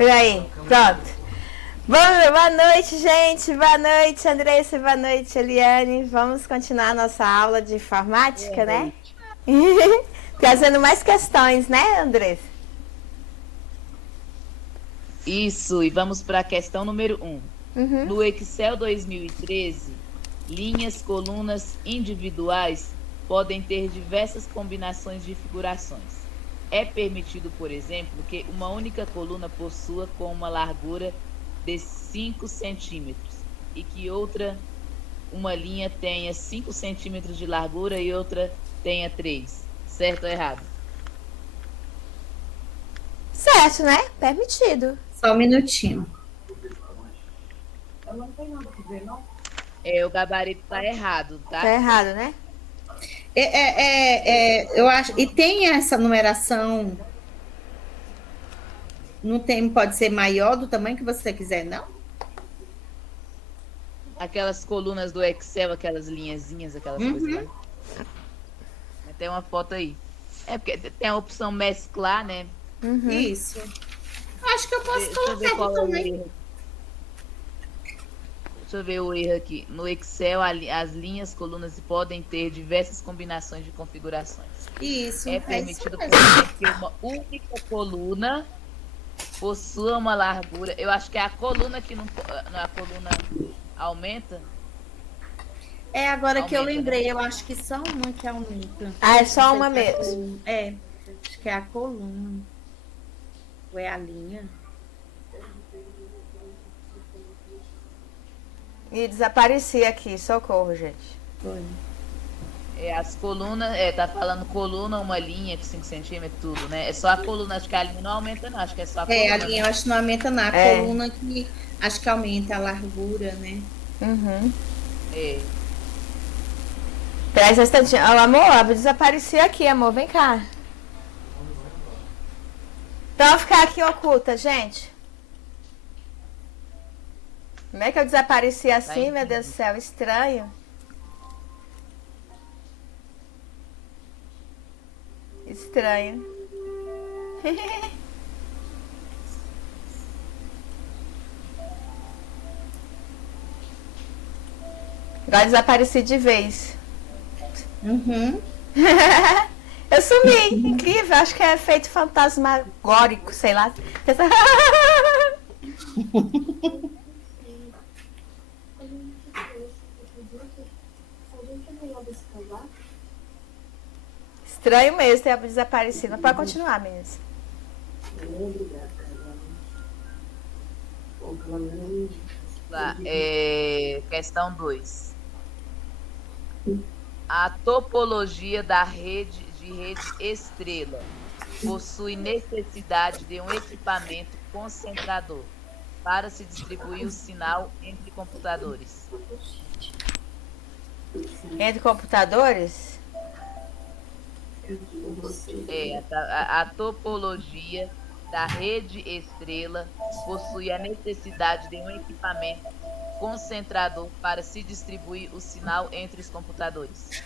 Por aí, pronto. Boa noite, gente. Boa noite, Andressa. Boa noite, Eliane. Vamos continuar a nossa aula de informática, né? Trazendo mais questões, né, Andressa? Isso, e vamos para a questão número 1. No Excel 2013, linhas, colunas individuais podem ter diversas combinações de figurações. É permitido, por exemplo, que uma única coluna possua com uma largura de 5 centímetros e que uma linha tenha 5 centímetros de largura e outra tenha 3. Certo ou errado? Certo, né? Permitido. Só um minutinho. O gabarito está errado, tá? Tá errado, né? Eu acho. E tem essa numeração. Não tem, pode ser maior do tamanho que você quiser, não? Aquelas colunas do Excel, aquelas linhazinhas, aquelas coisas lá. Tem uma foto aí. É porque tem a opção mesclar, né? Isso. Acho que eu posso colocar aqui também. Deixa eu ver o erro aqui. No Excel, as linhas, colunas podem ter diversas combinações de configurações. Isso. É permitido, por exemplo, que uma única coluna possua uma largura. Eu acho que é a coluna que não a coluna aumenta. Agora que eu lembrei, né? Eu acho que só uma que aumenta. Ah, é só uma mesmo. Acho que é a coluna. Ou é a linha? E desaparecia aqui, socorro, gente. Foi. As colunas, tá falando coluna, uma linha de 5 centímetros, tudo, né? É só a coluna, acho que a linha não aumenta, não. Acho que é só a coluna. A linha eu acho que não aumenta, não. A coluna que acho que aumenta a largura, né? Presta instantinho. Amor, desaparecia aqui, amor. Vem cá. Então, eu vou ficar aqui oculta, gente. Como é que eu desapareci assim, meu Deus do céu? Estranho. Estranho. Agora desapareci de vez. Eu sumi. Incrível. Acho que é efeito fantasmagórico, sei lá. Estranho mesmo ter desaparecido. Mas pode continuar mesmo. Questão 2. A topologia da rede estrela possui necessidade de um equipamento concentrador para se distribuir o sinal entre computadores. Entre computadores? A topologia da rede estrela possui a necessidade de um equipamento concentrador para se distribuir o sinal entre os computadores.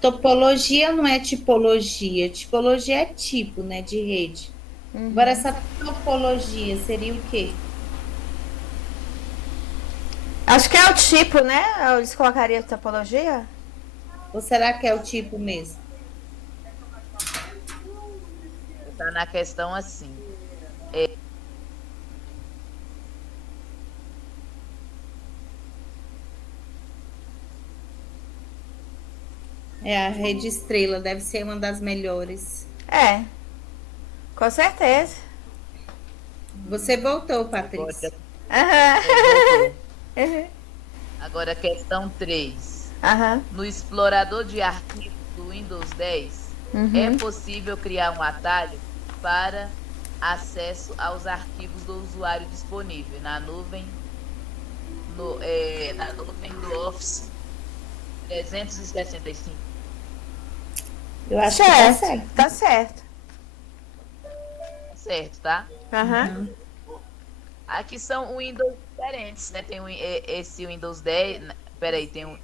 Topologia não é tipologia. Tipologia é tipo, né, de rede. Agora, essa topologia seria o quê? Acho que é o tipo, né? Eles colocariam topologia? Ou será que é o tipo mesmo? Está na questão assim. A rede estrela deve ser uma das melhores. Com certeza. Você voltou, Patrícia. Agora, questão 3. No explorador de arquivos do Windows 10, é possível criar um atalho para acesso aos arquivos do usuário disponível na nuvem, na nuvem do Office 365. Eu acho que tá certo. Tá certo. Certo, tá? Aqui são Windows diferentes, né? Tem esse Windows 10. Peraí, tem um.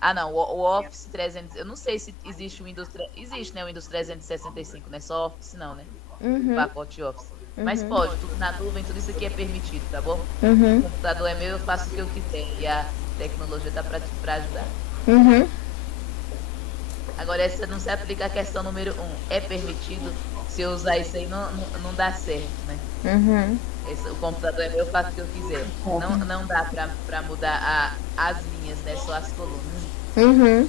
Ah, não, o Office 300. Eu não sei se existe o Windows. Existe, né? O Windows 365, não é só Office, não, né? O pacote Office. Mas pode, tudo na nuvem, tudo isso aqui é permitido, tá bom? Uhum. O computador é meu, eu faço o que eu quiser. E a tecnologia tá para ajudar. Uhum. Agora, essa não se aplica à questão número 1. É permitido? Se eu usar isso aí, não dá certo, né? Uhum. O computador é meu, eu faço o que eu quiser. Não dá para mudar as linhas, né? Só as colunas. Uhum.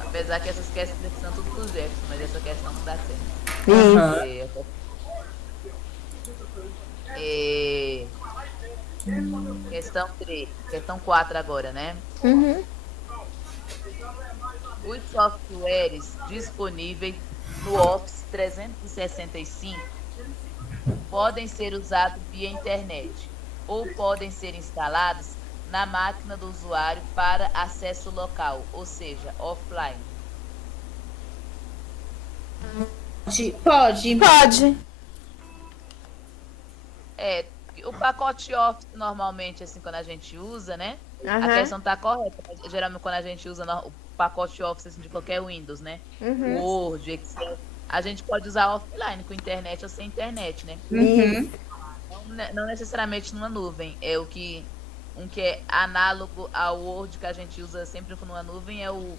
Apesar que essas questões são tudo do Jefferson, mas essa questão não dá certo. Isso. É, questão 3, questão 4 agora, né? Uhum. Os softwares disponíveis no Office 365 podem ser usados via internet ou podem ser instalados na máquina do usuário para acesso local, ou seja, offline. Pode. Pode. O pacote Office normalmente, assim, quando a gente usa, né? A Aham. questão tá correta. Geralmente, quando a gente usa o pacote Office assim, de qualquer Windows, né? Uhum. Word, Excel, a gente pode usar offline, com internet ou sem internet, né? Isso. Não necessariamente numa nuvem. Um que é análogo ao Word que a gente usa sempre numa nuvem é o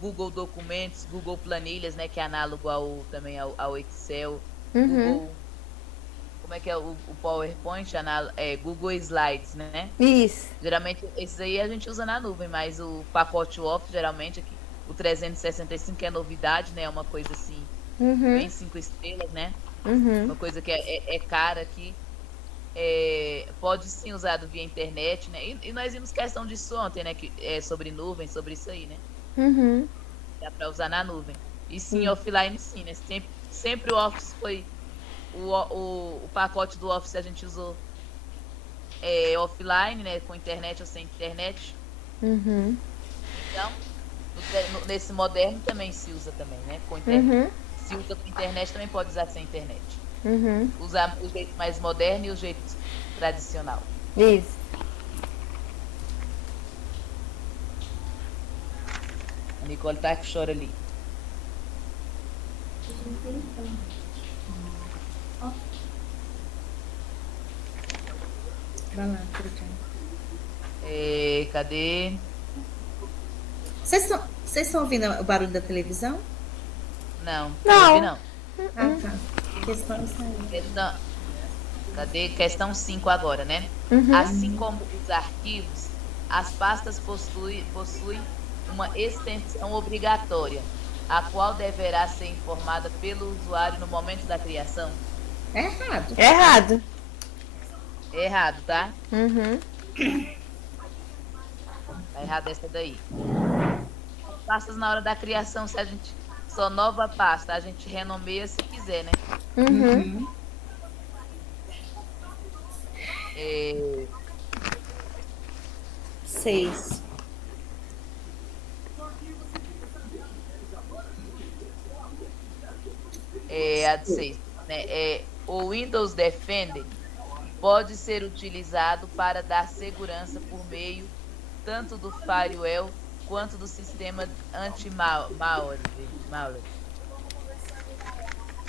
Google Documentos, Google Planilhas, né? Que é análogo também ao Excel, Uhum. Google. Como é que é o PowerPoint? Google Slides, né? Isso. Geralmente, esses aí a gente usa na nuvem, mas o pacote Office, geralmente, aqui, o 365 é novidade, né? É uma coisa assim, bem 5 estrelas, né? Uhum. Uma coisa que é cara aqui. Pode sim usado via internet, né? E nós vimos questão disso ontem, né? Que é sobre nuvem, sobre isso aí, né? Uhum. Dá para usar na nuvem. E sim, offline sim, né? Sempre o Office foi. O pacote do Office a gente usou offline, né? Com internet ou sem internet. Uhum. Então, nesse moderno também se usa também, né? Com internet. Uhum. Se usa com internet, também pode usar sem internet. Uhum. Usar o jeito mais moderno e o jeito tradicional. Isso. A Nicole tá que chora ali. Vai lá, Cristiane. Cadê? Vocês estão ouvindo o barulho da televisão? Não, Não. ouvi não. Ah, tá. Questões aí. Cadê? Questão 5 agora, né? Uhum. Assim como os arquivos, as pastas possuem uma extensão obrigatória, a qual deverá ser informada pelo usuário no momento da criação. É errado. Errado. É errado, tá? Uhum. Tá errado essa daí. As pastas na hora da criação, se a gente só nova pasta, a gente renomeia se quiser, né? Uhum. 6. A de 6, né? O Windows Defender pode ser utilizado para dar segurança por meio tanto do firewall quanto do sistema anti-malware.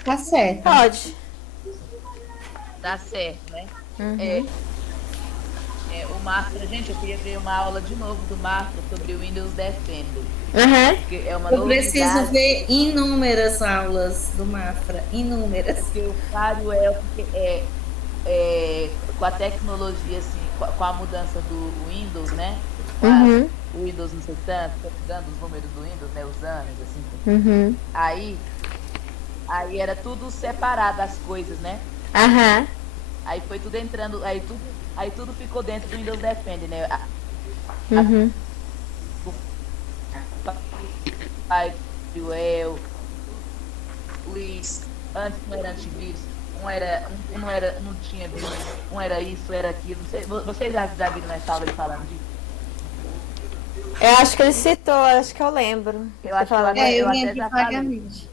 Tá certo. Pode. Tá certo, né? Uhum. O Mafra, gente, eu queria ver uma aula de novo do Mafra sobre o Windows Defender. Uhum. Porque é uma Eu novidade. preciso ver inúmeras aulas do Mafra. Inúmeras. Porque o firewall com a tecnologia, assim, com a mudança do Windows, né? Uhum. O Windows não sei tanto, dando os números do Windows, né? Os anos, assim. Uhum. Aí era tudo separado as coisas, né? Aham. Aí foi tudo entrando, aí tudo ficou dentro do Windows Defender, né? Uhum. Firewall, antes não era antivírus, não tinha vírus, um era isso, era aquilo. Vocês já viram nessa aula ele falando disso? Eu acho que ele citou, acho que eu lembro. Eu acho que Eu até lembro já falei. vagamente.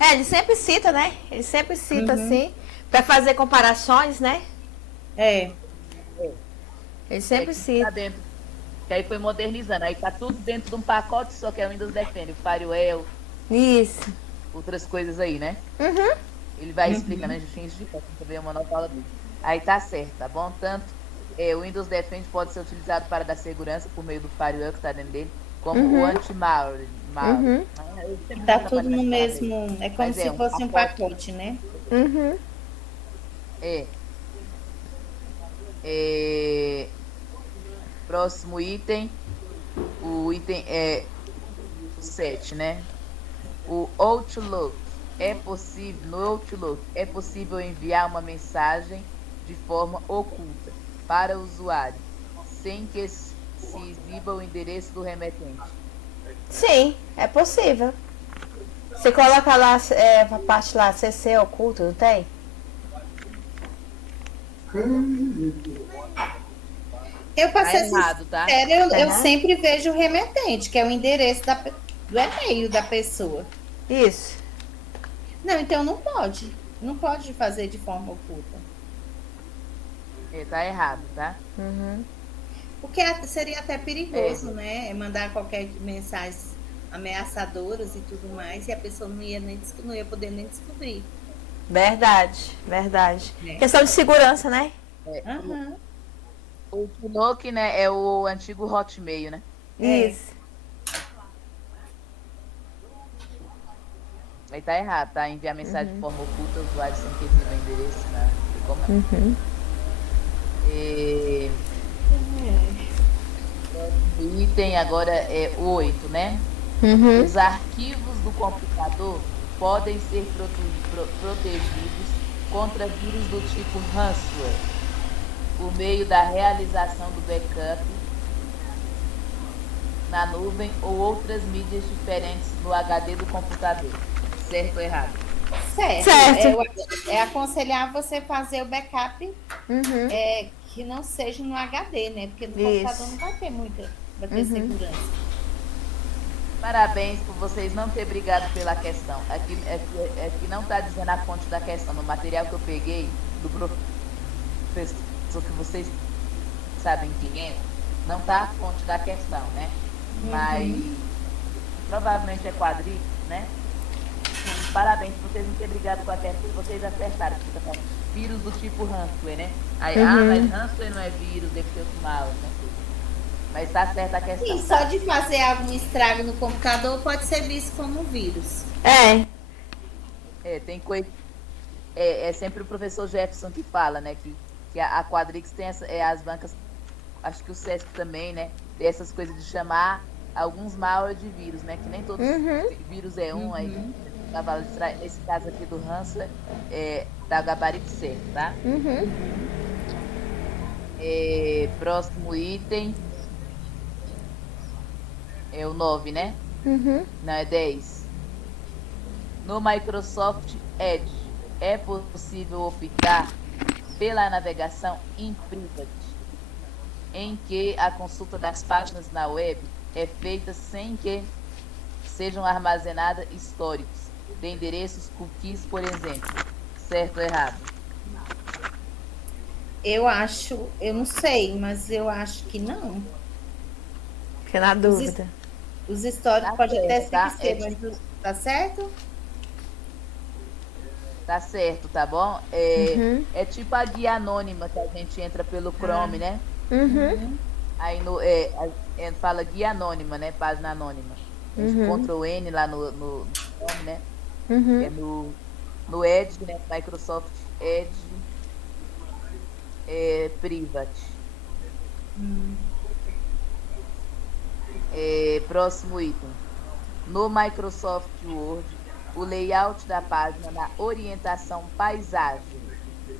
Ele sempre cita, né? Ele sempre cita assim, pra fazer comparações, né? É. Ele sempre Que cita. tá dentro, que aí foi modernizando, aí tá tudo dentro de um pacote só que é o Windows Defender, o Firewall, Isso. outras coisas aí, né? Uhum. Ele vai explicando, a gente finge de conta, você vê uma nova aula dele. Aí tá certo, tá bom? Tanto o Windows Defend pode ser utilizado para dar segurança por meio do firewall que está dentro dele, como o anti-malware. Uhum. Eu sempre Tá nunca tudo mais no falar dele. mesmo. É como Mas se fosse um pacote, né? Uhum. É. É, próximo item, o item é o 7, né? O Outlook. No Outlook é possível enviar uma mensagem de forma oculta para o usuário, sem que se exiba o endereço do remetente. Sim, é possível. Você coloca lá a parte lá, CC oculto, não tem? Eu, pra Tá ser errado, tá? sincera, eu Aham. sempre vejo o remetente, que é o endereço do e-mail da pessoa. Isso. Não, então não pode. Não pode fazer de forma oculta. Tá errado, tá? Uhum. Porque seria até perigoso, né? Mandar qualquer mensagem ameaçadoras e tudo mais, e a pessoa não ia poder nem descobrir. Verdade, verdade. Né? Questão de segurança, né? Aham. O Outlook, né, é o antigo Hotmail, né? Isso. Aí tá errado, tá? Enviar mensagem de forma oculta ao usuário sem que exiba o endereço, né? Como o item agora é o 8, né? Uhum. Os arquivos do computador podem ser protegidos contra vírus do tipo ransomware, por meio da realização do backup na nuvem ou outras mídias diferentes no HD do computador. Certo ou errado? Certo. Certo. É aconselhar você fazer o backup Uhum. que não seja no HD, né? Porque no Isso. computador não vai ter segurança. Parabéns por vocês não terem brigado pela questão. Aqui não está dizendo a fonte da questão. No material que eu peguei do professor que vocês sabem quem é, não está a fonte da questão, né? Mas provavelmente é quadríceps, né? Parabéns por vocês não terem brigado com a questão, vocês acertaram. Vírus do tipo ransomware, né? Aí, mas ransomware não é vírus, deve ser outro mal, né? Mas tá certa a questão. E só de fazer algum estrago no computador pode ser visto como vírus. Tem coisa. É sempre o professor Jefferson que fala, né? Que a Quadrix tem as bancas, acho que o SESC também, né? Tem essas coisas de chamar alguns malware de vírus, né? Que nem todos vírus é um, aí nesse caso aqui do ransomware, da gabarito certo, tá? Próximo item é o 9, né? Não, é 10. No Microsoft Edge, é possível optar pela navegação in private, em que a consulta das páginas na web é feita sem que sejam armazenadas históricos de endereços cookies, por exemplo. Certo ou errado? Eu não sei, mas eu acho que não. Fiquei na dúvida. Os históricos Tá podem até certo, tá? ser, mas tá certo? Tá certo, tá bom? É tipo a guia anônima que a gente entra pelo Chrome, né? Aí fala guia anônima, né? Página anônima. A gente Ctrl N lá no Chrome, né? É no Edge, né? Microsoft Edge Private. Próximo item. No Microsoft Word, o layout da página na orientação paisagem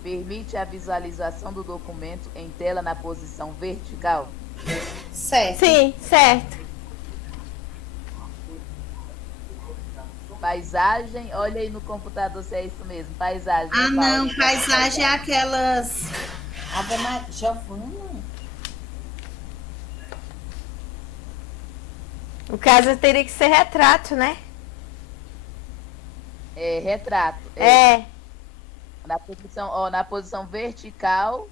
permite a visualização do documento em tela na posição vertical? Certo. Sim, certo. Paisagem, olha aí no computador se é isso mesmo. Paisagem. Ah, não, paisagem é aquelas. Giovana? O caso teria que ser retrato, né? Retrato. Na posição vertical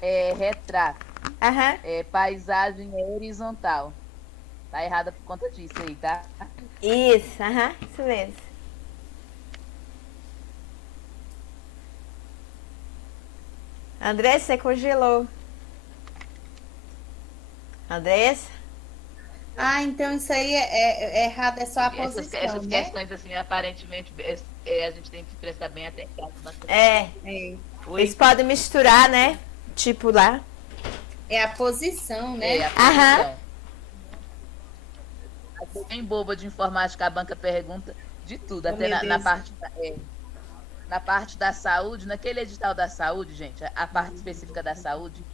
é retrato. Paisagem é horizontal. Tá errada por conta disso aí, tá? Isso, isso mesmo. Andressa, você congelou. Andressa? Ah, então isso aí é errado, é só a posição, Essas né? questões, assim, aparentemente, a gente tem que prestar bem atenção. É. É. Eles podem misturar, né? Tipo lá. É a posição, né? É, a Aham. posição. Bem boba de informática, a banca pergunta de tudo, Oh, até meu na Deus. parte na parte da saúde, naquele edital da saúde, gente, a parte específica da saúde,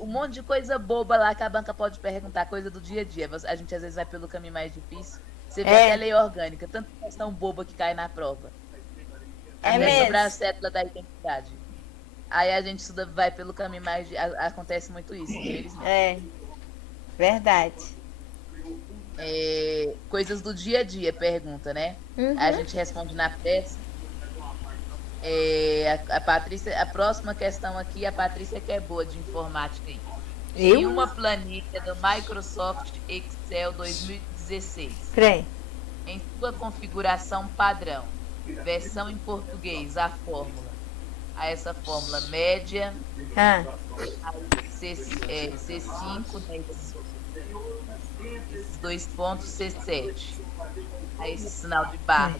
um monte de coisa boba lá que a banca pode perguntar, coisa do dia a dia. A gente às vezes vai pelo caminho mais difícil. Você vê até lei orgânica, tanta questão boba que cai na prova. É Até mesmo. sobre a cédula da identidade. Aí a gente estuda, vai pelo caminho mais. Acontece muito isso, infelizmente. É. Verdade. Coisas do dia a dia, pergunta, né? Uhum. A gente responde na peça. A Patrícia, a próxima questão aqui, a Patrícia que é boa de informática aí. Em uma planilha do Microsoft Excel 2016, Peraí. em sua configuração padrão, versão em português, a fórmula. Essa fórmula média, Ah. C5, né, esses 2 pontos, C7. Aí esse sinal de barra,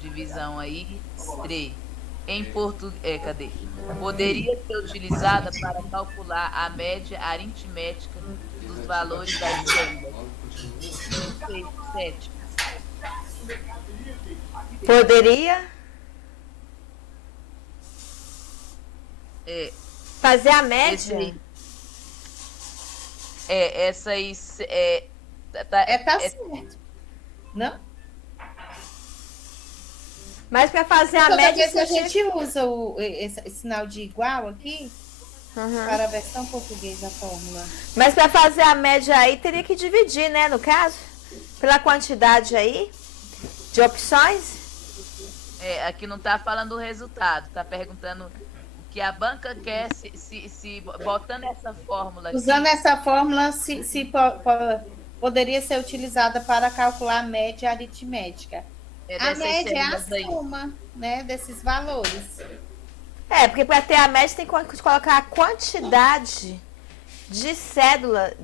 divisão aí, 3. Em português, cadê? Poderia ser utilizada para calcular a média aritmética dos valores das células. 7. Poderia fazer a média? Essa aí Tá certo. Não? Mas para fazer a Toda média vez a você gente usa esse sinal de igual aqui Uhum. para a versão portuguesa da fórmula. Mas para fazer a média aí teria que dividir, né, no caso? Pela quantidade aí de opções? Aqui não está falando o resultado, está perguntando o que a banca quer, se botando essa fórmula aqui. Usando essa fórmula, poderia ser utilizada para calcular a média aritmética. A média é a soma, né, desses valores. Porque para ter a média tem que colocar a quantidade de células,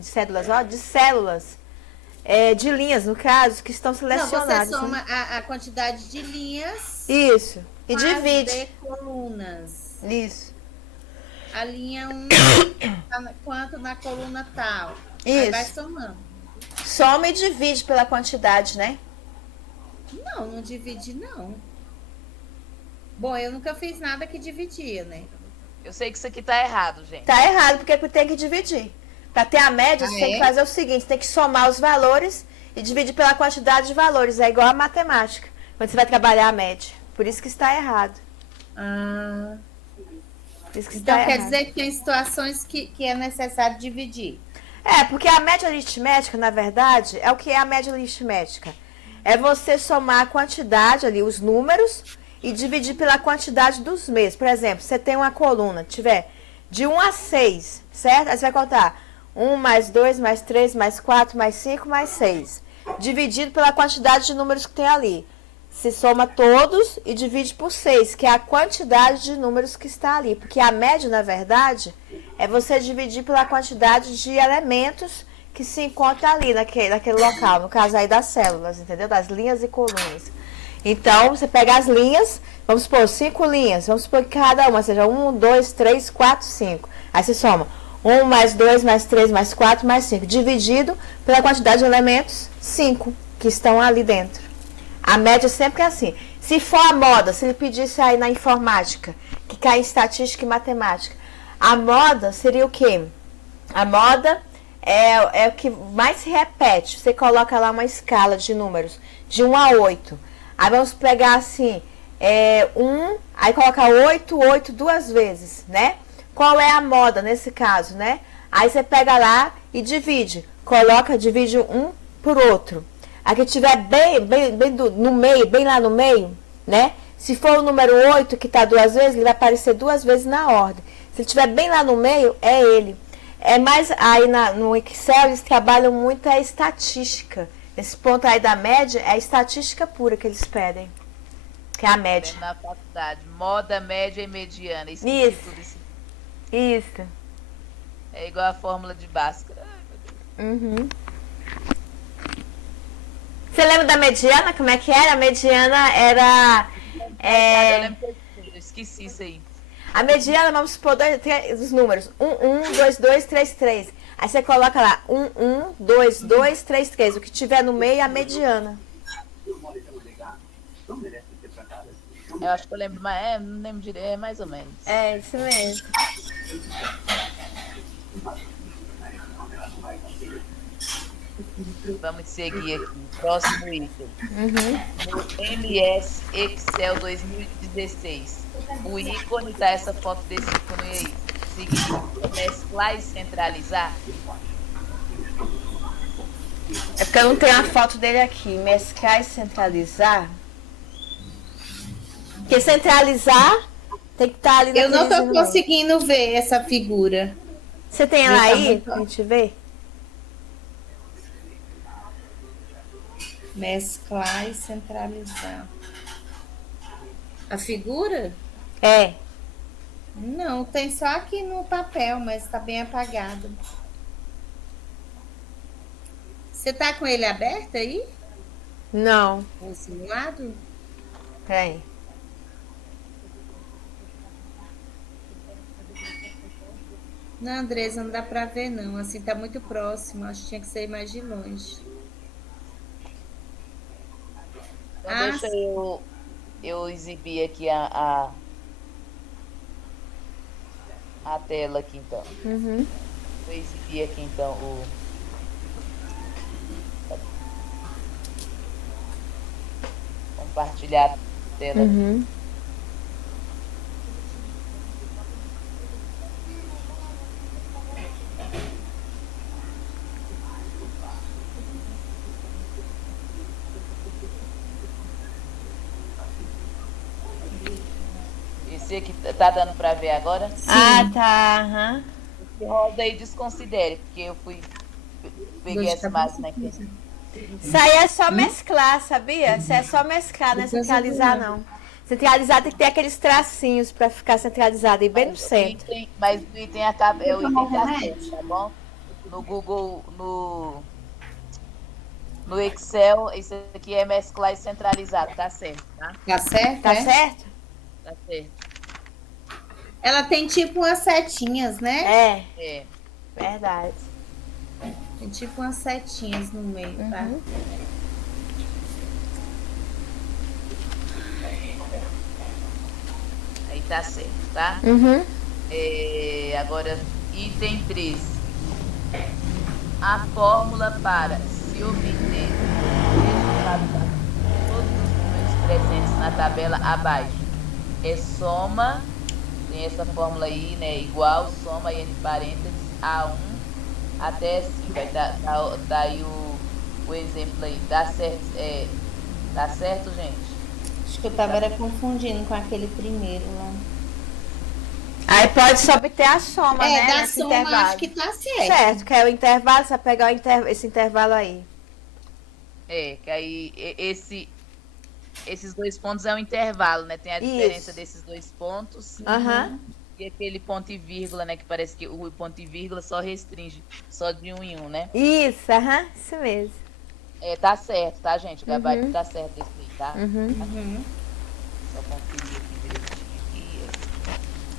de linhas, no caso, que estão selecionadas. Não, você soma né? a quantidade de linhas. Isso. E com divide. as de colunas. Isso. A linha 1, quanto na coluna tal. Isso. Aí vai somando. Soma e divide pela quantidade, né? Não divide, não. Bom, eu nunca fiz nada que dividia, né? Eu sei que isso aqui tá errado, gente. Tá errado, porque tem que dividir. Para ter a média, você tem que fazer o seguinte, tem que somar os valores e dividir pela quantidade de valores. É igual a matemática, quando você vai trabalhar a média. Por isso que está errado. Por isso que Então está quer errado. dizer que tem situações que é necessário dividir. Porque a média aritmética, na verdade, é o que é a média aritmética. É você somar a quantidade ali, os números, e dividir pela quantidade dos meses. Por exemplo, você tem uma coluna, tiver de 1 a 6, certo? Aí você vai contar 1 mais 2 mais 3 mais 4 mais 5 mais 6. Dividido pela quantidade de números que tem ali. Se soma todos e divide por 6, que é a quantidade de números que está ali. Porque a média, na verdade, é você dividir pela quantidade de elementos que se encontra ali naquele local. No caso aí das células, entendeu? Das linhas e colunas. Então, você pega as linhas, vamos supor, 5 linhas. Vamos supor que cada uma seja 1, 2, 3, 4, 5. Aí você soma 1 mais 2 mais 3 mais 4 mais 5. Dividido pela quantidade de elementos, 5, que estão ali dentro. A média sempre é assim. Se for a moda, se ele pedisse aí na informática, que cai em estatística e matemática, a moda seria o quê? A moda é o que mais se repete. Você coloca lá uma escala de números, de 1 a 8. Aí vamos pegar assim, 1, aí coloca 8, 8 duas vezes, né? Qual é a moda nesse caso, né? Aí você pega lá e divide. Divide um por outro. Aqui tiver bem no meio, bem lá no meio, né? Se for o número 8 que está duas vezes, ele vai aparecer duas vezes na ordem. Se ele estiver bem lá no meio, é ele. Mas aí no Excel eles trabalham muito a estatística. Esse ponto aí da média é a estatística pura que eles pedem. Que é a média. Na faculdade, moda, média e mediana. Isso. Isso. É igual a fórmula de Bhaskara. Uhum. Você lembra da mediana? Como é que era? A mediana era. Eu lembro que eu esqueci isso aí. A mediana, vamos supor, os números. 1, 1, 2, 2, 3, 3. Aí você coloca lá 1, 1, 2, 2, 3, 3. O que tiver no meio é a mediana. Eu acho que eu lembro, mas não lembro direito, é mais ou menos. É, isso mesmo. Vamos seguir aqui. Próximo item. No MS Excel 2016. O ícone tá essa foto desse ícone aí. Significa mesclar e centralizar? É porque eu não tenho a foto dele aqui. Mesclar e centralizar. Porque centralizar tem que estar ali Eu não naquele tô número. conseguindo ver essa figura. Você tem ela aí pra gente ver? Mesclar e centralizar. A figura? É. Não, tem só aqui no papel, mas tá bem apagado. Você tá com ele aberto aí? Não. O simulado? Peraí. Não, Andresa, não dá pra ver não. Assim, tá muito próximo. Acho que tinha que ser mais de longe. Então deixa eu exibir aqui a tela aqui então. Uhum. Vou exibir aqui então o compartilhar a tela. Uhum. Esse aqui tá dando para ver agora? Ah, tá. Aham. Esse rosa aí desconsidere, porque eu peguei essa imagem na internet. Isso aí é só mesclar, sabia? Isso é só mesclar, não é centralizar, não. Centralizar tem que ter aqueles tracinhos pra ficar centralizado e bem no centro. Mas o item acaba, é o item tá certo, tá bom? No Google, no Excel, isso aqui é mesclar e centralizado, tá certo, tá? Tá certo? Tá é? certo? Tá certo. Ela tem tipo umas setinhas, né? É. Verdade. Tem tipo umas setinhas no meio, tá? Aí tá certo, tá? Uhum. Agora, item 13. A fórmula para se obter o resultado de todos os números presentes na tabela abaixo é soma, tem essa fórmula aí, né? Igual, soma aí entre parênteses, A1 até 5. Vai dar aí o exemplo aí. Dá certo, tá certo, gente? Acho que eu tava era confundindo com aquele primeiro lá. Aí pode só obter a soma, né? Da nesse soma, intervalo. acho que tá certo. Certo, que é o intervalo, você vai pegar esse intervalo aí. Que aí esses dois pontos é um intervalo, né? Tem a diferença Isso. desses dois pontos. Aham. E aquele ponto e vírgula, né? Que parece que o ponto e vírgula só restringe, só de um em um, né? Isso, aham, isso mesmo. Tá certo, tá, gente? O gabarito tá certo esse aí, tá? Uhum. Só conferir aqui direitinho.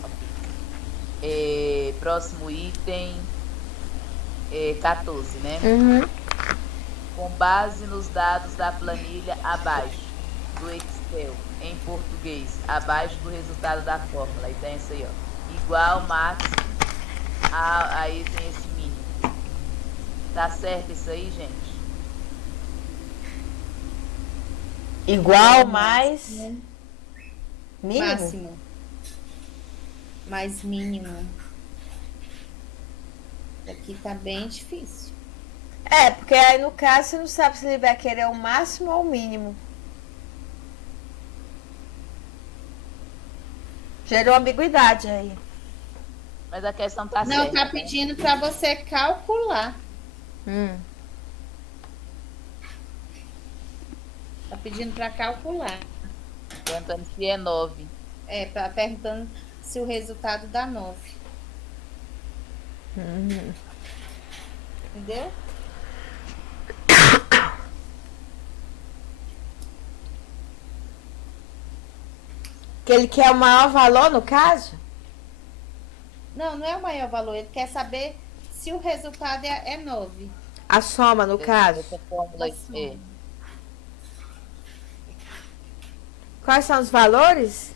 Ok. Próximo item, 14, né? Uhum. Com base nos dados da planilha abaixo do Excel, em português, abaixo do resultado da fórmula. Aí tem isso aí, ó. Igual, máximo, aí tem esse mínimo. Tá certo isso aí, gente? Igual mais mínimo? Máximo. Mais mínimo. Aqui tá bem difícil. Porque aí no caso você não sabe se ele vai querer o máximo ou o mínimo. Gerou ambiguidade aí. Mas a questão tá Não, certa. tá pedindo para você calcular. Tá pedindo para calcular. Perguntando se é 9. Perguntando se o resultado dá 9. Entendeu? Que ele quer o maior valor, no caso? Não, não é o maior valor. Ele quer saber se o resultado é 9. A soma, no caso. Essa fórmula aí. É. Quais são os valores?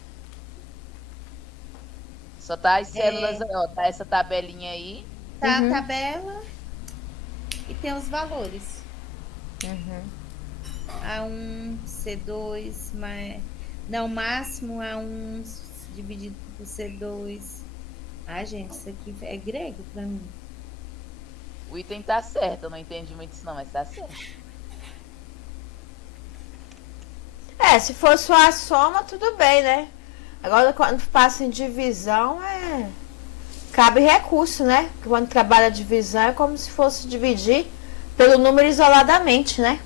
Só tá as células aí, ó. Tá essa tabelinha aí. Tá a tabela e tem os valores. A1, C2, não, máximo A1 dividido por C2. Ah, gente, isso aqui é grego pra mim. O item tá certo. Eu não entendi muito isso não, mas tá certo. Se for só a soma, tudo bem, né? Agora, quando passa em divisão, cabe recurso, né? Quando trabalha a divisão, é como se fosse dividir pelo número isoladamente, né?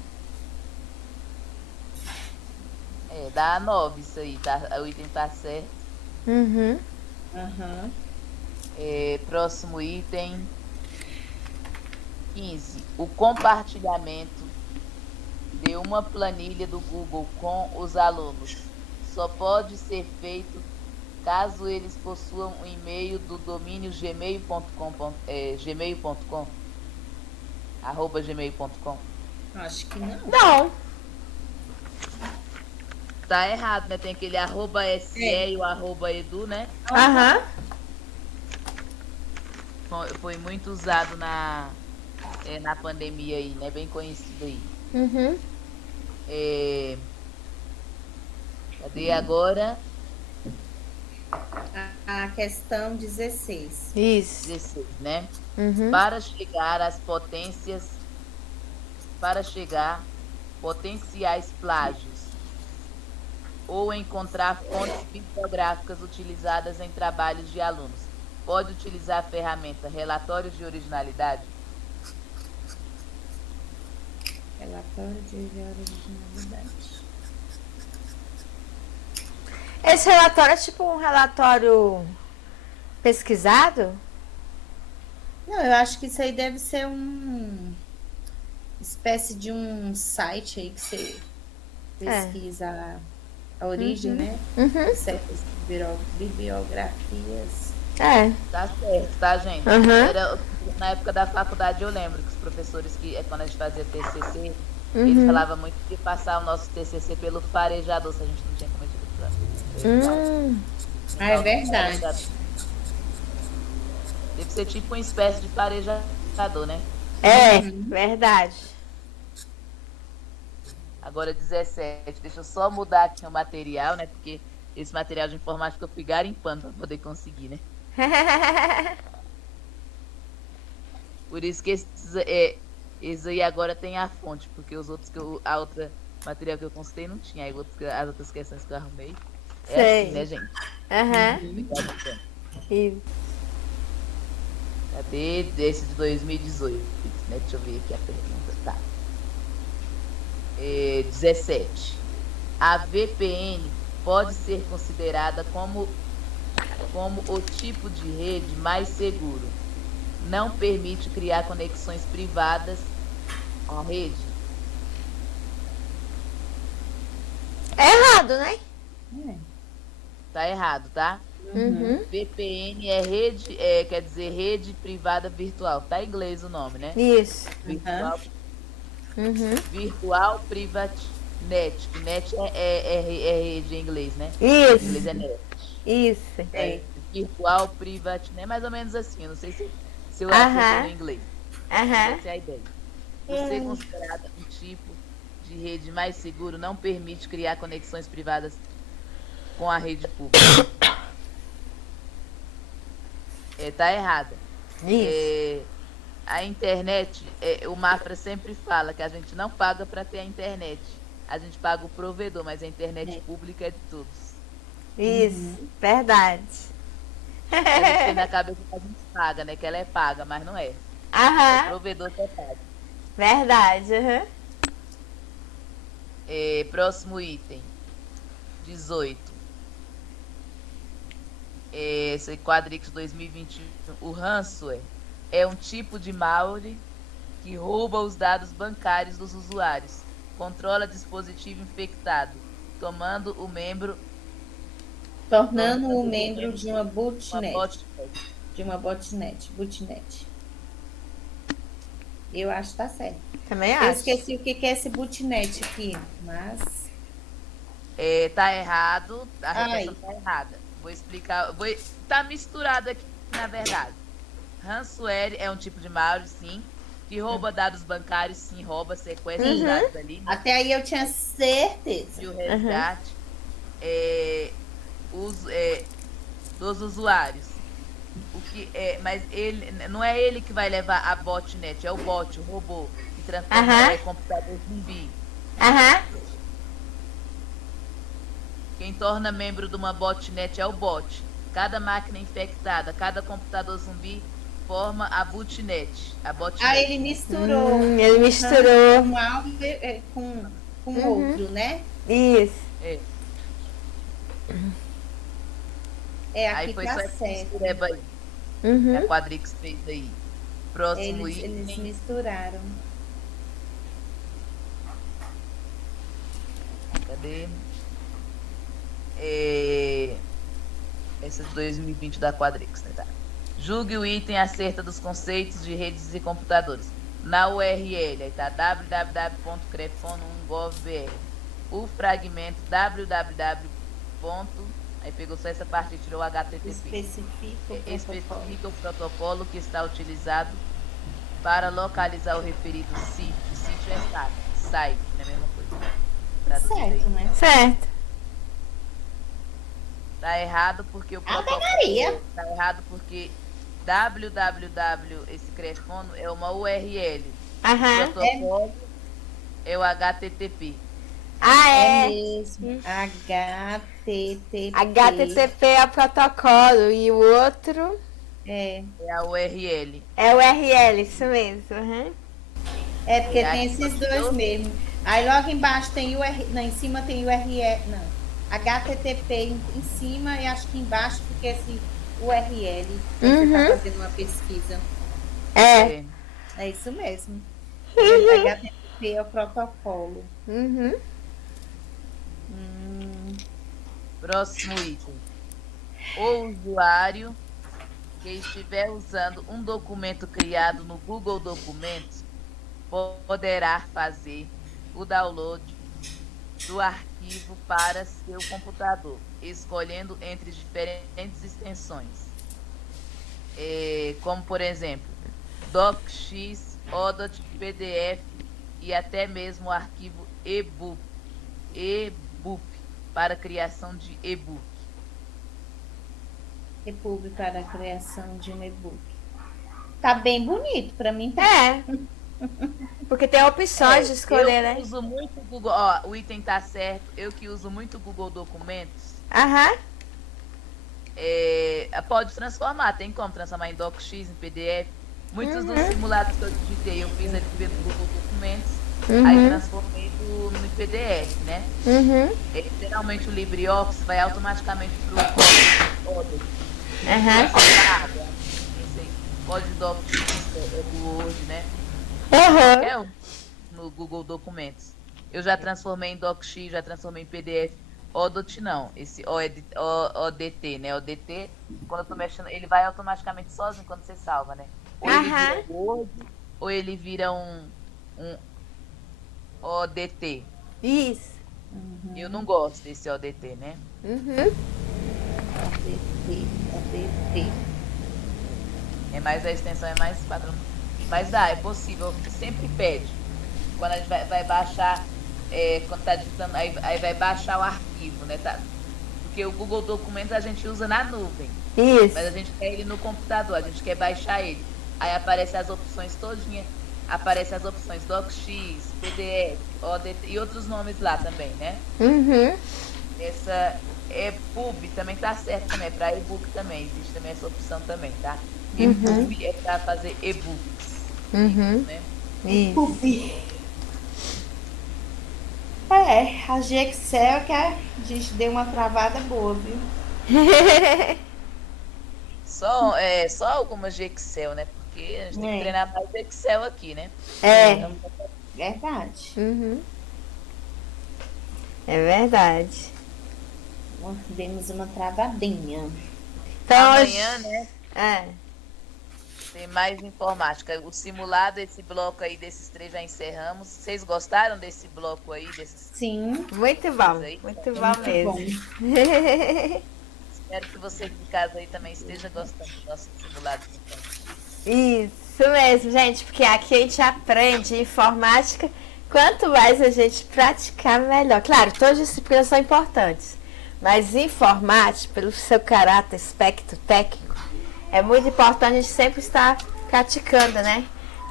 Dá 9 isso aí, tá? O item tá certo. Próximo item. 15. O compartilhamento de uma planilha do Google com os alunos só pode ser feito caso eles possuam um e-mail do domínio gmail.com, gmail.com, @gmail.com. Acho que não. Não. Tá errado, né? Tem aquele @se e o @edu, né? Foi muito usado na pandemia aí, né? Bem conhecido aí. Cadê agora? A questão 16. Isso. 16, né? Para chegar potenciais plágios ou encontrar fontes bibliográficas utilizadas em trabalhos de alunos, pode utilizar a ferramenta Relatórios de Originalidade? Relatório de originalidade. Esse relatório é tipo um relatório pesquisado? Não, eu acho que isso aí deve ser espécie de um site aí que você pesquisa a origem, né? Certas bibliografias. Tá certo, tá, gente? Na época da faculdade, eu lembro que os professores, quando a gente fazia TCC, eles falavam muito de passar o nosso TCC pelo farejador, se a gente não tinha como utilizar. É verdade. Deve ser tipo uma espécie de farejador, né? Verdade. Agora 17. Deixa eu só mudar aqui o material, né? Porque esse material de informática eu fui garimpando para poder conseguir, né? Por isso que esses aí agora tem a fonte, porque os outros a outra material que eu consultei não tinha. Aí as outras questões que eu arrumei. Sei. Assim, né, gente? Cadê desse de 2018? Né? Deixa eu ver aqui a pergunta. Tá. 17. A VPN pode ser considerada como o tipo de rede mais seguro. Não permite criar conexões privadas à rede. É errado, né? Tá errado, tá? VPN é rede, quer dizer rede privada virtual. Tá em inglês o nome, né? Isso. Virtual Private Net. Que net é rede em inglês, né? Isso. Em inglês é net. Isso. Virtual Private, né? Mais ou menos assim. Eu não sei se eu acertei no inglês. Essa é a ideia. Por ser considerada um tipo de rede mais seguro, não permite criar conexões privadas com a rede pública. Tá errada. Isso. A internet, o Mafra sempre fala que a gente não paga para ter a internet. A gente paga o provedor, mas a internet pública é de todos. Isso, verdade. A gente tem na cabeça que a gente paga, né? Que ela é paga, mas não é. O provedor que é pago. Verdade. Próximo item. 18. Esse Quadrix 2021. O ransomware é um tipo de malware que rouba os dados bancários dos usuários, controla dispositivo infectado, tornando o membro de uma botnet. botnet. De uma botnet. Eu acho que tá certo. Também Eu acho. esqueci o que é esse botnet aqui, mas... Tá errado, a Ai. redação tá errada. Vou explicar, tá misturado aqui, na verdade. Ransomware é um tipo de malware, sim, que rouba dados bancários, sim, rouba, sequestra os dados ali, né? Até aí eu tinha certeza. E o resgate dos usuários. Mas ele não é ele que vai levar a botnet, é o bot, o robô, que transforma o computador zumbi. Aham. Quem torna membro de uma botnet é o bot. Cada máquina infectada, cada computador zumbi forma a botnet. Ele misturou. Ele misturou. Um malware com outro, né? Isso. Aqui Aí foi tá só essa certo. mistureba aí. Que a Quadrix fez aí. Próximo Eles item. misturaram. Cadê? Esse é de 2020 da Quadrix, né? Tá. Julgue o item acerca dos conceitos de redes e computadores. Na URL, aí tá www.crefon1.gov.br. O fragmento www. Aí pegou só essa parte e tirou o HTTP. Especifica o protocolo que está utilizado para localizar o referido sítio. Sítio é site, não é a mesma coisa. Traduzido Certo, aí. né? Certo. Tá errado porque o protocolo. Tá errado porque www, esse crefono é uma URL. O protocolo é o HTTP. É mesmo. HTTP. HTTP é o protocolo e o outro É a URL. é o URL, isso mesmo. Uhum. É porque tem esses dois mesmo. Aí logo embaixo tem URL, não, em cima tem URL, não. HTTP em cima e acho que embaixo fica esse URL. Você está fazendo uma pesquisa. É. É isso mesmo. HTTP é o protocolo. Próximo item. O usuário que estiver usando um documento criado no Google Documentos poderá fazer o download do arquivo para seu computador, escolhendo entre diferentes extensões, como por exemplo, docx, odot, PDF e até mesmo o arquivo EBUB para criação de e-book. EPUB para a criação de um e-book. Tá bem bonito, para mim tá. Porque tem opções de escolher, né? Eu uso muito o Google, o item tá certo. Eu que uso muito o Google Documentos. Pode transformar, tem como transformar em docx, em PDF. Muitos dos simulados que eu digitei, eu fiz aqui dentro do Google Documentos. Aí transformei no PDF, né? Geralmente o LibreOffice vai automaticamente pro Odot. Pode docx do Word, né? No Google Documentos. Eu já transformei em docx, já transformei em PDF. Odot não, esse ODT, né? ODT, quando eu tô mexendo, ele vai automaticamente sozinho quando você salva, né? Ou ele vira Word, ou ele vira um ODT. Isso. Eu não gosto desse ODT, né? ODT. Mas a extensão é mais padrão. Mas dá, é possível, sempre pede. Quando a gente vai baixar, quando tá digitando, aí vai baixar o arquivo, né? Tá? Porque o Google Documentos a gente usa na nuvem. Isso. Mas a gente quer ele no computador, a gente quer baixar ele. Aí aparece as opções todinha. Aparece as opções docx, PDF, ODT e outros nomes lá também, né? Essa EPUB também tá certo também, é para e-book também, existe também essa opção também, tá? EPUB é para fazer e-books. Né? Isso. A Gexcel que a gente deu uma travada boa, viu? Só algumas de Excel, né? porque a gente tem que treinar mais Excel aqui, né? É. Verdade. Uhum. É verdade. Demos uma travadinha. Então, Amanhã, né? É. Tem mais informática. O simulado, esse bloco aí desses 3 já encerramos. Vocês gostaram desse bloco aí? Sim. Muito bom. Aí? Muito bom mesmo. Espero que você de casa aí também esteja gostando do nosso simulado infantil. Isso mesmo, gente, porque aqui a gente aprende informática. Quanto mais a gente praticar, melhor. Claro, todas as disciplinas são importantes, mas informática, pelo seu caráter, aspecto técnico, é muito importante a gente sempre estar praticando, né?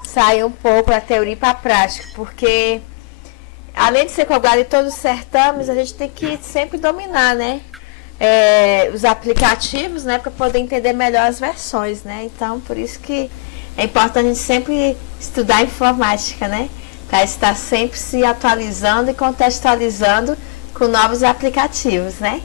Sair um pouco da teoria para a prática, porque além de ser cobrado em todos os certames, a gente tem que sempre dominar, né? Os aplicativos, né? Para poder entender melhor as versões, né? Então, por isso que é importante a gente sempre estudar informática, né? Para estar sempre se atualizando e contextualizando com novos aplicativos, né?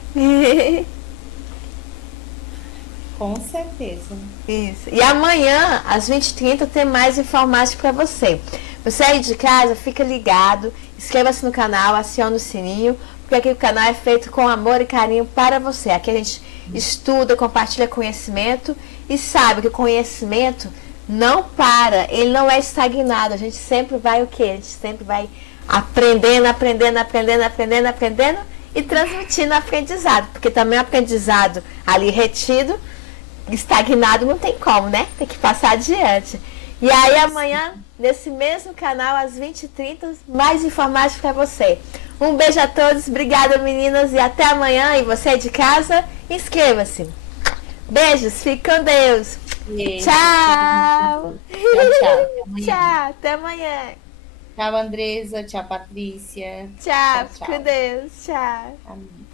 Com certeza. Isso. E amanhã, às 20h30, tem mais informática para você. Você aí de casa, fica ligado, inscreva-se no canal, acione o sininho, porque aqui o canal é feito com amor e carinho para você. Aqui a gente estuda, compartilha conhecimento e sabe que o conhecimento não para, ele não é estagnado. A gente sempre vai o quê? A gente sempre vai aprendendo e transmitindo aprendizado. Porque também o aprendizado ali retido, estagnado, não tem como, né? Tem que passar adiante. E aí amanhã, nesse mesmo canal, às 20h30, mais informática para você. Um beijo a todos, obrigada meninas e até amanhã. E você de casa, inscreva-se. Beijos, fique com Deus. Beijo. Tchau. Tchau. Tchau, até amanhã. Tchau, Andressa. Tchau, Patrícia. Tchau, Tchau, tchau. com Deus. Tchau. Amém.